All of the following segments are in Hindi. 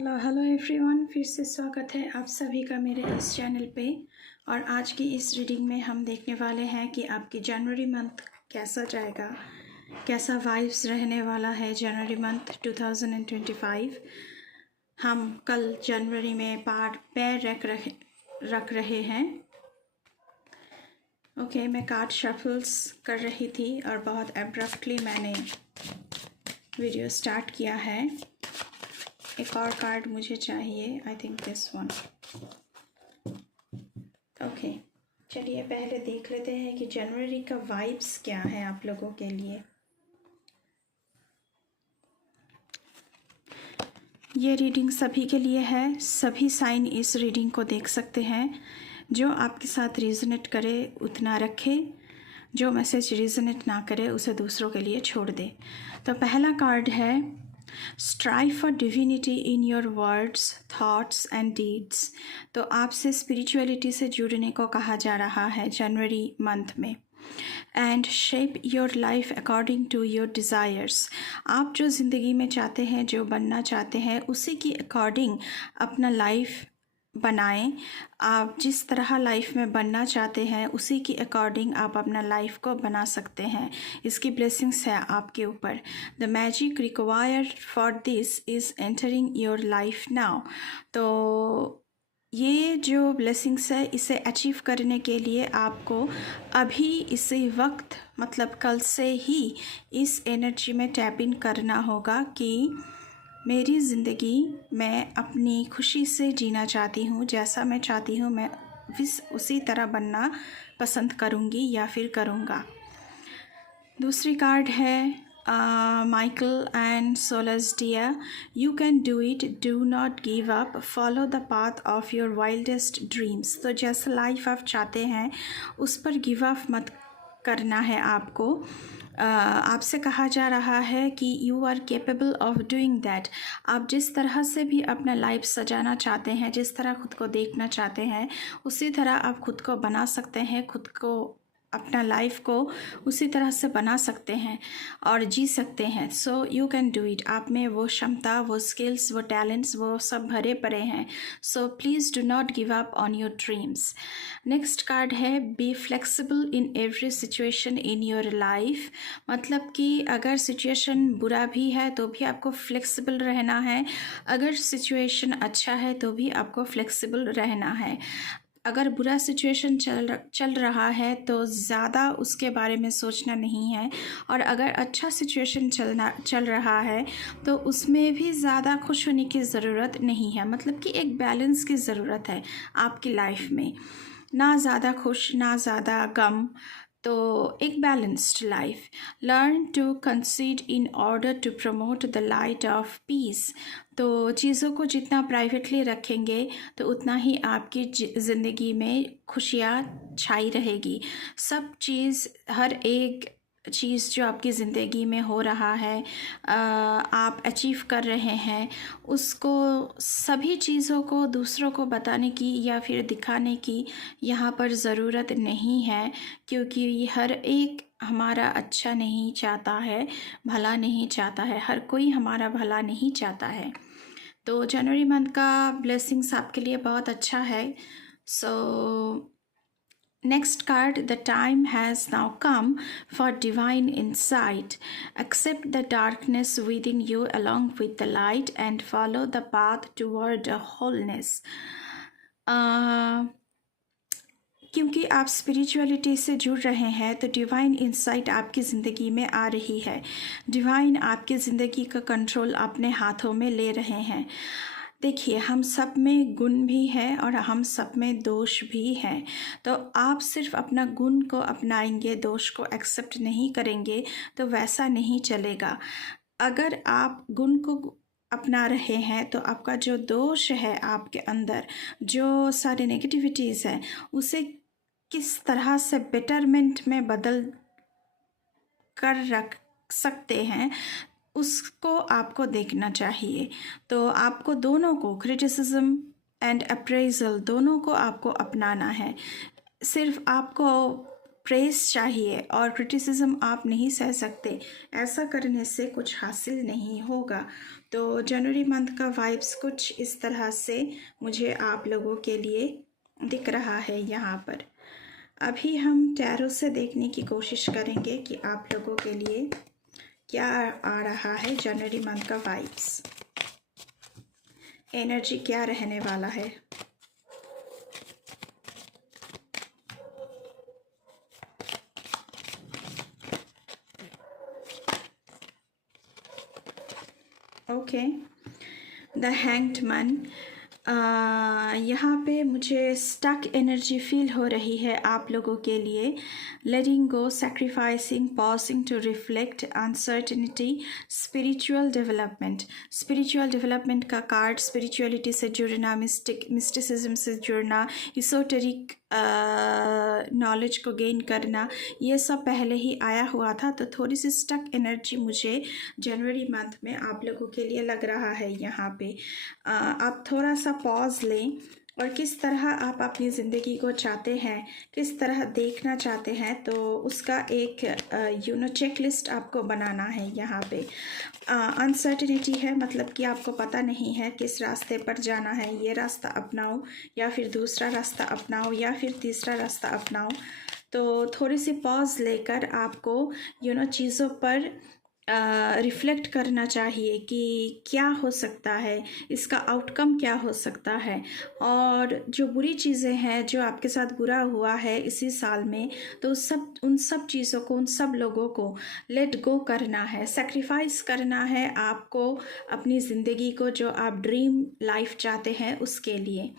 हेलो एवरीवन, फिर से स्वागत है आप सभी का मेरे इस चैनल पे। और आज की इस रीडिंग में हम देखने वाले हैं कि आपकी जनवरी मंथ कैसा जाएगा, कैसा वाइब्स रहने वाला है जनवरी मंथ 2025। हम कल जनवरी में पैर रख रहे हैं। ओके, मैं कार्ड शफल्स कर रही थी और बहुत एब्रप्टली मैंने वीडियो स्टार्ट किया है। एक और कार्ड मुझे चाहिए, I think this one. Okay, चलिए पहले देख लेते हैं कि जनवरी का वाइब्स क्या है आप लोगों के लिए। ये रीडिंग सभी के लिए है, सभी साइन इस रीडिंग को देख सकते हैं। जो आपके साथ रीजनेट करे उतना रखे, जो मैसेज रीजनेट ना करे उसे दूसरों के लिए छोड़ दे। तो पहला कार्ड है strive for divinity in your words, thoughts and deeds. तो आपसे स्पिरिचुअलिटी से जुड़ने को कहा जा रहा है जनवरी मंथ में। And shape your life according to your desires. आप जो ज़िंदगी में चाहते हैं, जो बनना चाहते हैं, उसी की अकॉर्डिंग अपना लाइफ बनाएं। आप जिस तरह लाइफ में बनना चाहते हैं उसी की अकॉर्डिंग आप अपना लाइफ को बना सकते हैं। इसकी ब्लेसिंग्स है आपके ऊपर। The magic required for this is entering your life now. तो ये जो ब्लेसिंग्स है, इसे अचीव करने के लिए आपको अभी इसी वक्त, मतलब कल से ही इस एनर्जी में टैप इन करना होगा कि मेरी ज़िंदगी मैं अपनी खुशी से जीना चाहती हूँ, जैसा मैं चाहती हूँ मैं उसी तरह बनना पसंद करूँगी या फिर करूँगा। दूसरी कार्ड है माइकल एंड सोलस्टिया। You can do it, do not give up, follow the path of your wildest dreams. तो जैसा लाइफ आप चाहते हैं उस पर गिव अप मत करना है आपको। आपसे कहा जा रहा है कि you are capable of doing that. आप जिस तरह से भी अपना लाइफ सजाना चाहते हैं, जिस तरह खुद को देखना चाहते हैं, उसी तरह आप खुद को बना सकते हैं, खुद को अपना लाइफ को उसी तरह से बना सकते हैं और जी सकते हैं। So you can do it. आप में वो क्षमता, वो स्किल्स, वो टैलेंट्स, वो सब भरे पड़े हैं। So please do not give up on your dreams. Next card है be flexible in every situation in your life. मतलब कि अगर सिचुएशन बुरा भी है तो भी आपको फ्लेक्सिबल रहना है, अगर सिचुएशन अच्छा है तो भी आपको फ्लेक्सिबल रहना है। अगर बुरा सिचुएशन चल रहा है तो ज़्यादा उसके बारे में सोचना नहीं है, और अगर अच्छा सिचुएशन चल रहा है तो उसमें भी ज़्यादा खुश होने की ज़रूरत नहीं है। मतलब कि एक बैलेंस की ज़रूरत है आपकी लाइफ में, ना ज़्यादा खुश ना ज़्यादा गम। तो एक balanced life. Learn to concede in order to promote the light of peace. तो चीज़ों को जितना प्राइवेटली रखेंगे तो उतना ही आपकी ज़िंदगी में खुशियाँ छाई रहेगी। सब चीज़, हर एक चीज़ जो आपकी ज़िंदगी में हो रहा है, आप अचीव कर रहे हैं, उसको, सभी चीज़ों को दूसरों को बताने की या फिर दिखाने की यहाँ पर ज़रूरत नहीं है, क्योंकि हर एक हमारा अच्छा नहीं चाहता है, भला नहीं चाहता है। हर कोई हमारा भला नहीं चाहता है। तो जनवरी मंथ का ब्लेसिंग्स आपके लिए बहुत अच्छा है। सो next card, the time has now come for divine insight. Accept the darkness within you along with the light and follow the path toward wholeness. क्योंकि आप स्पिरिचुअलिटी से जुड़ रहे हैं तो डिवाइन इंसाइट आपकी ज़िंदगी में आ रही है। डिवाइन आपकी ज़िंदगी का कंट्रोल अपने हाथों में ले रहे हैं। देखिए, हम सब में गुण भी है और हम सब में दोष भी हैं। तो आप सिर्फ अपना गुण को अपनाएंगे, दोष को एक्सेप्ट नहीं करेंगे तो वैसा नहीं चलेगा। अगर आप गुण को अपना रहे हैं तो आपका जो दोष है आपके अंदर, जो सारी नेगेटिविटीज़ हैं, उसे किस तरह से बेटरमेंट में बदल कर रख सकते हैं, उसको आपको देखना चाहिए। तो आपको दोनों को, क्रिटिसिज्म एंड अप्रेजल, दोनों को आपको अपनाना है। सिर्फ आपको प्रेस चाहिए और क्रिटिसिज्म आप नहीं सह सकते, ऐसा करने से कुछ हासिल नहीं होगा। तो जनवरी मंथ का वाइब्स कुछ इस तरह से मुझे आप लोगों के लिए दिख रहा है यहाँ पर। अभी हम टैरो से देखने की कोशिश करेंगे कि आप लोगों के लिए क्या आ रहा है। जनवरी मंथ का वाइब्स एनर्जी क्या रहने वाला है। Okay, the hanged man. यहाँ पे मुझे स्टक एनर्जी फील हो रही है आप लोगों के लिए। Letting go, sacrificing, pausing to reflect, uncertainty, spiritual development. Spiritual development का कार्ड, स्पिरिचुअलिटी से जुड़ना, मिस्टिसिज्म से जुड़ना, इsoteric नॉलेज को गेन करना, ये सब पहले ही आया हुआ था। तो थोड़ी सी स्टक एनर्जी मुझे जनवरी मंथ में आप लोगों के लिए लग रहा है। यहाँ पे आप थोड़ा सा पॉज लें और किस तरह आप अपनी ज़िंदगी को चाहते हैं, किस तरह देखना चाहते हैं, तो उसका एक चेकलिस्ट आपको बनाना है। यहाँ पे अनसर्टिनिटी है, मतलब कि आपको पता नहीं है किस रास्ते पर जाना है। ये रास्ता अपनाओ या फिर दूसरा रास्ता अपनाओ या फिर तीसरा रास्ता अपनाओ। तो थोड़ी सी पॉज लेकर आपको चीज़ों पर रिफ्लेक्ट करना चाहिए कि क्या हो सकता है, इसका आउटकम क्या हो सकता है। और जो बुरी चीज़ें हैं, जो आपके साथ बुरा हुआ है इसी साल में, तो उन सब चीज़ों को, उन सब लोगों को लेट गो करना है, सेक्रीफाइस करना है आपको अपनी ज़िंदगी को, जो आप ड्रीम लाइफ चाहते हैं उसके लिए।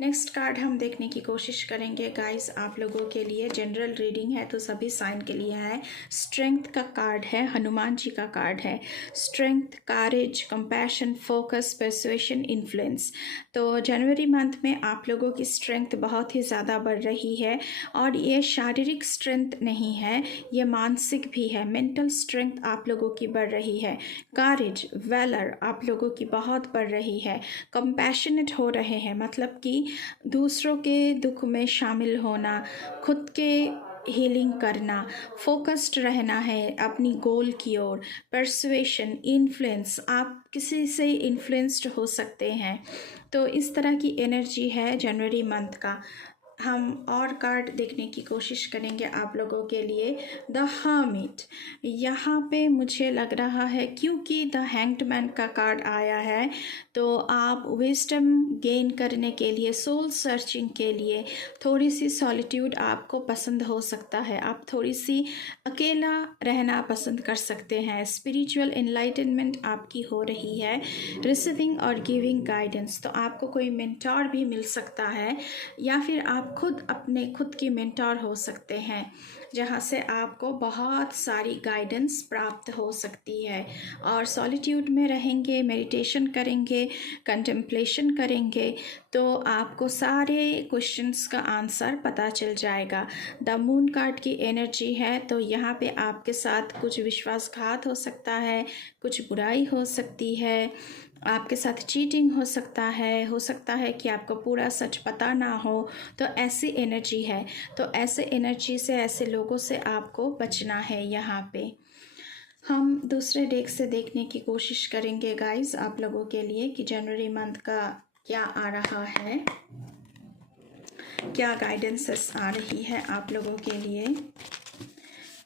नेक्स्ट कार्ड हम देखने की कोशिश करेंगे गाइस आप लोगों के लिए। जनरल रीडिंग है तो सभी साइन के लिए है। स्ट्रेंथ का कार्ड है, हनुमान जी का कार्ड है। स्ट्रेंथ, करेज, कंपैशन, फोकस, परसुएशन, इन्फ्लुएंस। तो जनवरी मंथ में आप लोगों की स्ट्रेंथ बहुत ही ज़्यादा बढ़ रही है और ये शारीरिक स्ट्रेंथ नहीं है, ये मानसिक भी है। मेंटल स्ट्रेंथ आप लोगों की बढ़ रही है। करेज, वैलर आप लोगों की बहुत बढ़ रही है। कंपैशनेट हो रहे हैं, मतलब कि दूसरों के दुख में शामिल होना, खुद के हीलिंग करना, फोकस्ड रहना है अपनी गोल की ओर। परसुएशन, इन्फ्लुएंस, आप किसी से इन्फ्लुएंस्ड हो सकते हैं। तो इस तरह की एनर्जी है जनवरी मंथ का। हम और कार्ड देखने की कोशिश करेंगे आप लोगों के लिए। द हर्मिट, यहाँ पे मुझे लग रहा है क्योंकि द हैंग्ड मैन का कार्ड आया है, तो आप विजडम गेन करने के लिए, सोल सर्चिंग के लिए थोड़ी सी सॉलिट्यूड आपको पसंद हो सकता है। आप थोड़ी सी अकेला रहना पसंद कर सकते हैं। स्पिरिचुअल एनलाइटनमेंट आपकी हो रही है। रिसीविंग और गिविंग गाइडेंस, तो आपको कोई मेंटोर भी मिल सकता है या फिर आप खुद अपने खुद की मेंटोर हो सकते हैं, जहाँ से आपको बहुत सारी गाइडेंस प्राप्त हो सकती है। और सॉलिट्यूड में रहेंगे, मेडिटेशन करेंगे, कंटेम्पलेशन करेंगे, तो आपको सारे क्वेश्चंस का आंसर पता चल जाएगा। द मून कार्ड की एनर्जी है, तो यहाँ पे आपके साथ कुछ विश्वासघात हो सकता है, कुछ बुराई हो सकती है, आपके साथ चीटिंग हो सकता है कि आपको पूरा सच पता ना हो। तो ऐसी एनर्जी है, तो ऐसे एनर्जी से, ऐसे लोगों से आपको बचना है। यहाँ पे हम दूसरे डेक से देखने की कोशिश करेंगे गाइस आप लोगों के लिए कि जनवरी मंथ का क्या आ रहा है, क्या गाइडेंसेस आ रही है आप लोगों के लिए।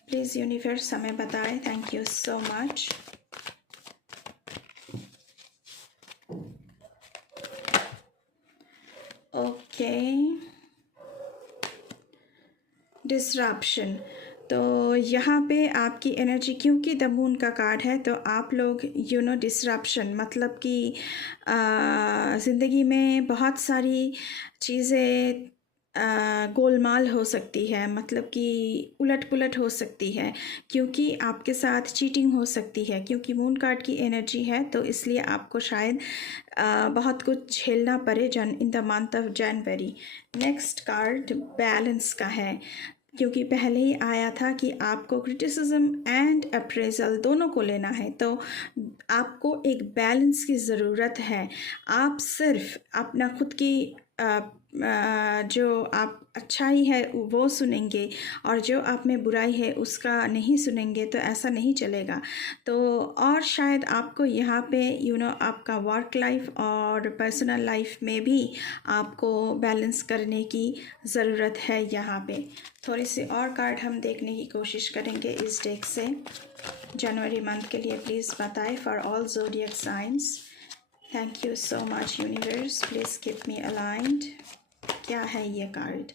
प्लीज़ यूनिवर्स हमें बताएं। Thank you so much. Okay, disruption, तो यहाँ पे आपकी एनर्जी, क्योंकि द मून का कार्ड है, तो आप लोग डिसरप्शन, मतलब कि ज़िंदगी में बहुत सारी चीज़ें गोलमाल हो सकती है, मतलब कि उलट पुलट हो सकती है, क्योंकि आपके साथ चीटिंग हो सकती है। क्योंकि मून कार्ड की एनर्जी है, तो इसलिए आपको शायद बहुत कुछ झेलना पड़े इन the month of January. Next card balance का है, क्योंकि पहले ही आया था कि आपको क्रिटिसिज्म एंड अप्रेजल दोनों को लेना है, तो आपको एक बैलेंस की ज़रूरत है। आप सिर्फ अपना खुद की जो आप अच्छाई है वो सुनेंगे और जो आप में बुराई है उसका नहीं सुनेंगे तो ऐसा नहीं चलेगा। तो और शायद आपको यहाँ पे आपका वर्क लाइफ और पर्सनल लाइफ में भी आपको बैलेंस करने की ज़रूरत है। यहाँ पे थोड़े से और कार्ड हम देखने की कोशिश करेंगे इस डेक से। जनवरी मंथ के लिए प्लीज़ बताएं for all zodiac science. Thank you so much universe, please keep me aligned. क्या है ये कार्ड?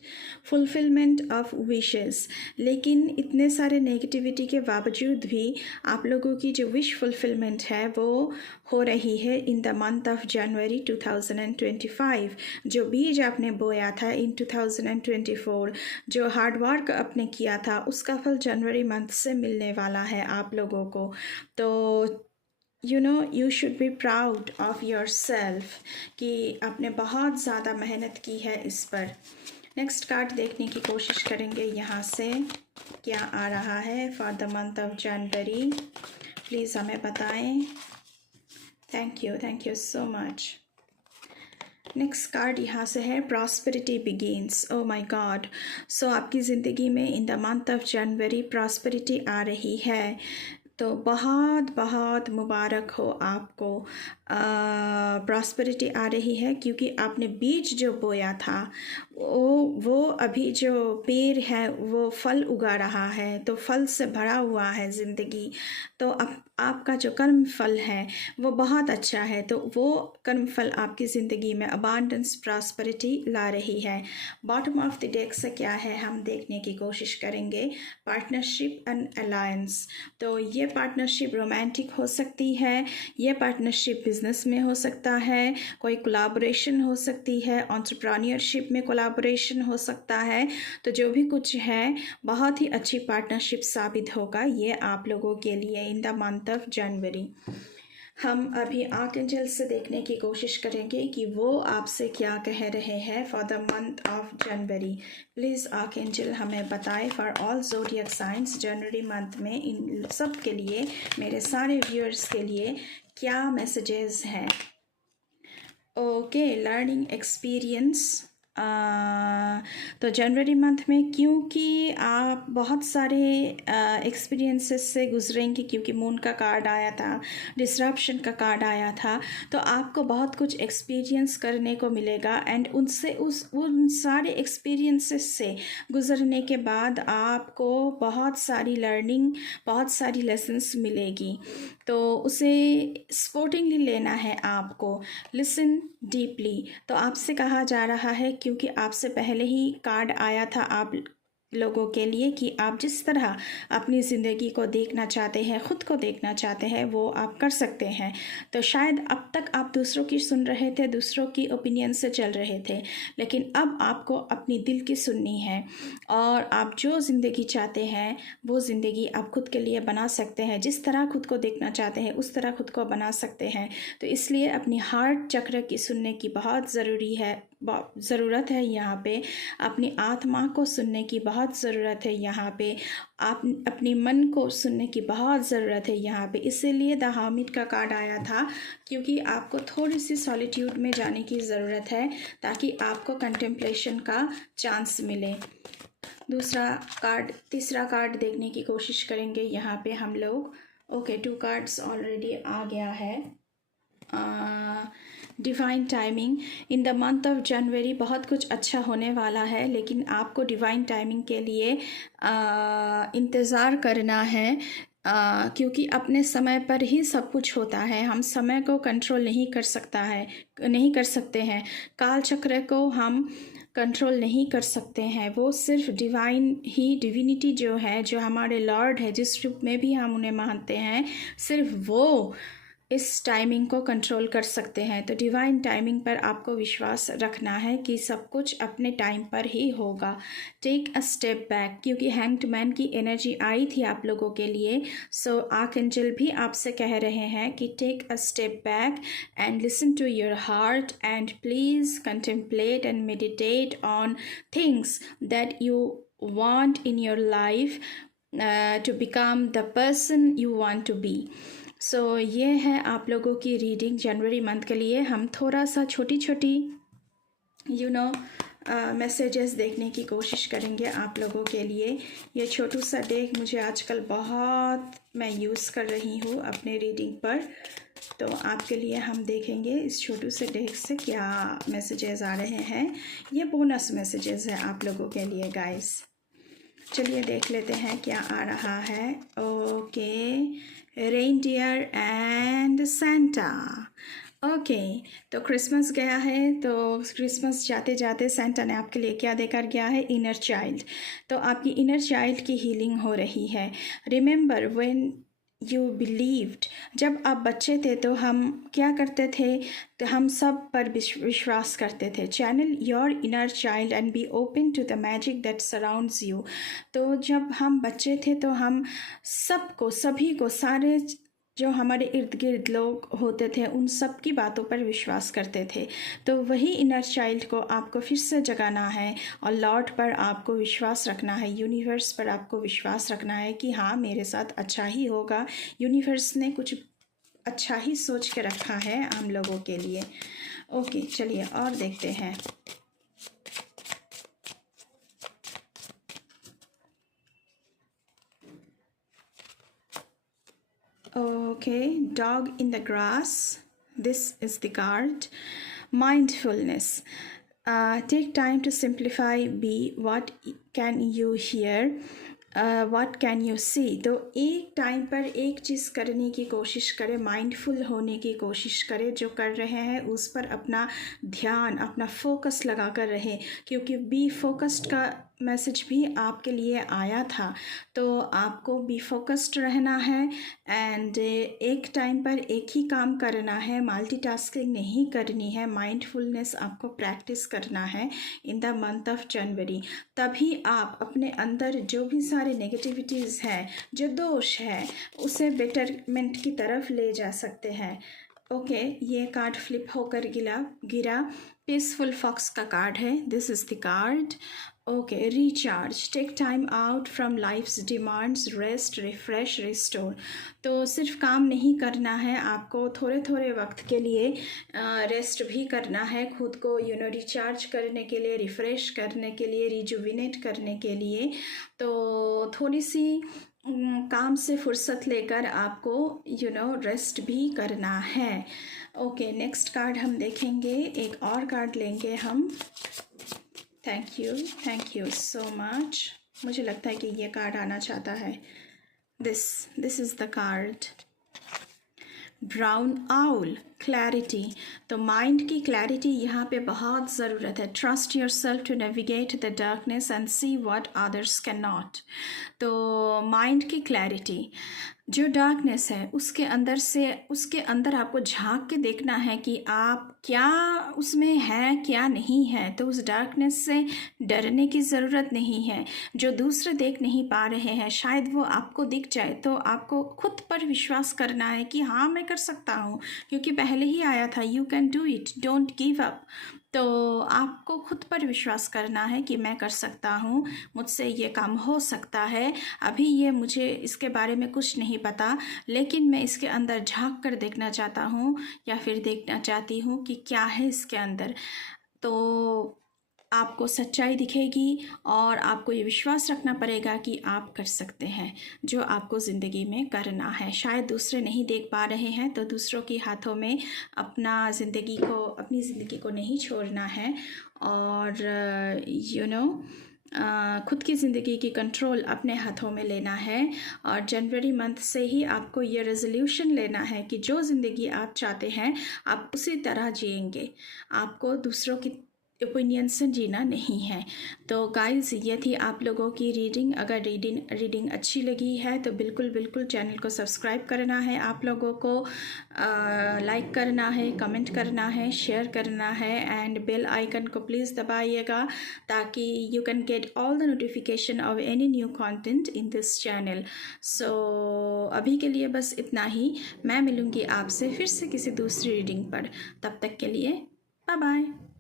Fulfilment of wishes. लेकिन इतने सारे नेगेटिविटी के बावजूद भी आप लोगों की जो विश फुलफिलमेंट है वो हो रही है इन द मंथ ऑफ जनवरी 2025। जो बीज आपने बोया था इन 2024, जो हार्ड वर्क आपने किया था उसका फल जनवरी मंथ से मिलने वाला है आप लोगों को। तो you should be proud of yourself कि आपने बहुत ज़्यादा मेहनत की है इस पर। नेक्स्ट कार्ड देखने की कोशिश करेंगे यहाँ से क्या आ रहा है for the month of January. Please हमें बताएं। Thank you so much. Next card यहाँ से है prosperity begins. Oh my god. So आपकी ज़िंदगी में in the month of January prosperity आ रही है। तो बहुत बहुत मुबारक हो आपको। प्रॉस्पेरिटी आ रही है क्योंकि आपने बीज जो बोया था वो अभी जो पेड़ है वो फल उगा रहा है, तो फल से भरा हुआ है ज़िंदगी। तो अब आपका जो कर्म फल है वो बहुत अच्छा है, तो वो कर्म फल आपकी ज़िंदगी में अबांडेंस प्रॉस्पेरिटी ला रही है। बॉटम ऑफ द डेक से क्या है हम देखने की कोशिश करेंगे। Partnership and alliance. तो ये पार्टनरशिप रोमांटिक हो सकती है, ये पार्टनरशिप बिजनेस में हो सकता है, कोई कोलैबोरेशन हो सकती है, एंटरप्रेन्योरशिप में कोलैबोरेशन हो सकता है। तो जो भी कुछ है बहुत ही अच्छी पार्टनरशिप साबित होगा ये आप लोगों के लिए इन द मंथ ऑफ जनवरी। हम अभी आर्कएंजल से देखने की कोशिश करेंगे कि वो आपसे क्या कह रहे हैं for the month of January. Please archangel हमें बताएं for all zodiac science January month में इन सब के लिए, मेरे सारे व्यूअर्स के लिए क्या मैसेजेस हैं। Okay, learning experience. तो जनवरी मंथ में क्योंकि आप बहुत सारे एक्सपीरियंसेस से गुजरेंगे, क्योंकि मून का कार्ड आया था, डिसरप्शन का कार्ड आया था, तो आपको बहुत कुछ एक्सपीरियंस करने को मिलेगा। एंड उन सारे एक्सपीरियंसेस से गुजरने के बाद आपको बहुत सारी लर्निंग, बहुत सारी लेसन्स मिलेगी। तो उसे स्पोर्टिंगली लेना है आपको। Listen deeply. तो आपसे कहा जा रहा है क्योंकि आपसे पहले ही कार्ड आया था आप लोगों के लिए कि आप जिस तरह अपनी ज़िंदगी को देखना चाहते हैं, ख़ुद को देखना चाहते हैं, वो आप कर सकते हैं। तो शायद अब तक आप दूसरों की सुन रहे थे, दूसरों की ओपिनियन से चल रहे थे, लेकिन अब आपको अपनी दिल की सुननी है और आप जो ज़िंदगी चाहते हैं वो ज़िंदगी आप खुद के लिए बना सकते हैं। जिस तरह खुद को देखना चाहते हैं उस तरह खुद को बना सकते हैं। तो इसलिए अपनी हार्ट चक्र की सुनने की बहुत ज़रूरत है यहाँ पे। अपनी आत्मा को सुनने की बहुत ज़रूरत है यहाँ पे। आप अपनी मन को सुनने की बहुत ज़रूरत है यहाँ पे। इसीलिए द हर्मिट का कार्ड आया था क्योंकि आपको थोड़ी सी सॉलिट्यूड में जाने की ज़रूरत है ताकि आपको कंटेम्पलेशन का चांस मिले। तीसरा कार्ड देखने की कोशिश करेंगे यहाँ पे हम लोग। ओके, 2 कार्ड्स ऑलरेडी आ गया है। Divine timing. In the month of जनवरी बहुत कुछ अच्छा होने वाला है, लेकिन आपको डिवाइन टाइमिंग के लिए इंतज़ार करना है क्योंकि अपने समय पर ही सब कुछ होता है। हम समय को कंट्रोल नहीं कर सकते हैं। काल चक्र को हम कंट्रोल नहीं कर सकते हैं। वो सिर्फ डिविनिटी जो है, जो हमारे लॉर्ड है, जिस रूप में भी हम उन्हें मानते हैं, सिर्फ वो इस टाइमिंग को कंट्रोल कर सकते हैं। तो डिवाइन टाइमिंग पर आपको विश्वास रखना है कि सब कुछ अपने टाइम पर ही होगा। टेक अ स्टेप बैक, क्योंकि हैंग्ड मैन की एनर्जी आई थी आप लोगों के लिए। सो आर्कएंजल भी आपसे कह रहे हैं कि take a step back and listen to your heart and please contemplate and meditate on things that you want in your life to become the person you want to be. So ये है आप लोगों की रीडिंग जनवरी मंथ के लिए। हम थोड़ा सा छोटी छोटी मैसेजेस देखने की कोशिश करेंगे आप लोगों के लिए। ये छोटू सा डेक मुझे आजकल बहुत मैं यूज़ कर रही हूँ अपने रीडिंग पर, तो आपके लिए हम देखेंगे इस छोटू से डेक से क्या मैसेजेस आ रहे हैं। ये बोनस मैसेजेस है आप लोगों के लिए गाइस। चलिए देख लेते हैं क्या आ रहा है। Okay, reindeer and Santa. Okay, तो क्रिसमस गया है, तो क्रिसमस जाते जाते सेंटा ने आपके लिए क्या देकर गया है? Inner child. तो आपकी इनर चाइल्ड की हीलिंग हो रही है। रिमेंबर व्हेन यू बिलीव्ड, जब आप बच्चे थे तो हम क्या करते थे? तो हम सब पर विश्वास करते थे। Channel your inner child and be open to the magic that surrounds you. तो जब हम बच्चे थे तो हम सबको, सभी को, सारे जो हमारे इर्द गिर्द लोग होते थे उन सब की बातों पर विश्वास करते थे। तो वही इनर चाइल्ड को आपको फिर से जगाना है और लॉर्ड पर आपको विश्वास रखना है, यूनिवर्स पर आपको विश्वास रखना है कि हाँ मेरे साथ अच्छा ही होगा, यूनिवर्स ने कुछ अच्छा ही सोच के रखा है हम लोगों के लिए। ओके, चलिए और देखते हैं। Okay, dog in the grass. This is the card. Mindfulness. Take time to simplify. Be what can you hear? What can you see? तो एक टाइम पर एक चीज़ करने की कोशिश करें, माइंडफुल होने की कोशिश करें। जो कर रहे हैं उस पर अपना ध्यान, अपना फोकस लगा कर रहें, क्योंकि बी फोकस्ड का मैसेज भी आपके लिए आया था। तो आपको बी फोकस्ड रहना है एंड एक टाइम पर एक ही काम करना है, मल्टीटास्किंग नहीं करनी है। माइंडफुलनेस आपको प्रैक्टिस करना है इन द मंथ ऑफ जनवरी। तभी आप अपने अंदर जो भी सारे नेगेटिविटीज़ हैं, जो दोष है, उसे बेटरमेंट की तरफ ले जा सकते हैं। ओके, ये कार्ड फ्लिप होकर गिरा पीसफुल फॉक्स का कार्ड है। This is the card. Okay, recharge, take time out from life's demands, rest, refresh, restore. तो सिर्फ काम नहीं करना है, आपको थोड़े थोड़े वक्त के लिए रेस्ट भी करना है, खुद को रिचार्ज करने के लिए, रिफ्रेश करने के लिए, रिजुविनेट करने के लिए। तो थोड़ी सी काम से फुर्सत लेकर आपको रेस्ट भी करना है। ओके, नेक्स्ट कार्ड हम देखेंगे, एक और कार्ड लेंगे हम। Thank you so much. मुझे लगता है कि ये कार्ड आना चाहता है। This is the card, brown owl, clarity. तो माइंड की क्लैरिटी यहाँ पे बहुत ज़रूरत है। Trust yourself to navigate the darkness and see what others can not. तो माइंड की क्लैरिटी, जो डार्कनेस है उसके अंदर आपको झांक के देखना है कि आप क्या उसमें है, क्या नहीं है। तो उस डार्कनेस से डरने की ज़रूरत नहीं है। जो दूसरे देख नहीं पा रहे हैं, शायद वो आपको दिख जाए, तो आपको खुद पर विश्वास करना है कि हाँ मैं कर सकता हूँ, क्योंकि पहले ही आया था, you can do it, don't give up. तो आपको खुद पर विश्वास करना है कि मैं कर सकता हूँ, मुझसे ये काम हो सकता है। अभी ये मुझे इसके बारे में कुछ नहीं पता, लेकिन मैं इसके अंदर झांक कर देखना चाहता हूँ या फिर देखना चाहती हूँ कि क्या है इसके अंदर। तो आपको सच्चाई दिखेगी और आपको ये विश्वास रखना पड़ेगा कि आप कर सकते हैं जो आपको ज़िंदगी में करना है। शायद दूसरे नहीं देख पा रहे हैं, तो दूसरों के हाथों में अपनी ज़िंदगी को नहीं छोड़ना है और खुद की ज़िंदगी की कंट्रोल अपने हाथों में लेना है। और जनवरी मंथ से ही आपको ये रेजोल्यूशन लेना है कि जो ज़िंदगी आप चाहते हैं आप उसी तरह जिएंगे, आपको दूसरों की ओपिनियन से जीना नहीं है। तो गाइस, ये थी आप लोगों की रीडिंग। अगर रीडिंग अच्छी लगी है तो बिल्कुल चैनल को सब्सक्राइब करना है, आप लोगों को लाइक करना है, कमेंट करना है, शेयर करना है एंड बेल आइकन को प्लीज़ दबाइएगा, ताकि you can get all the notification of any new content in this channel. So अभी के लिए बस इतना ही। मैं मिलूँगी आपसे फिर से किसी दूसरी रीडिंग पर। तब तक के लिए बाय बाय।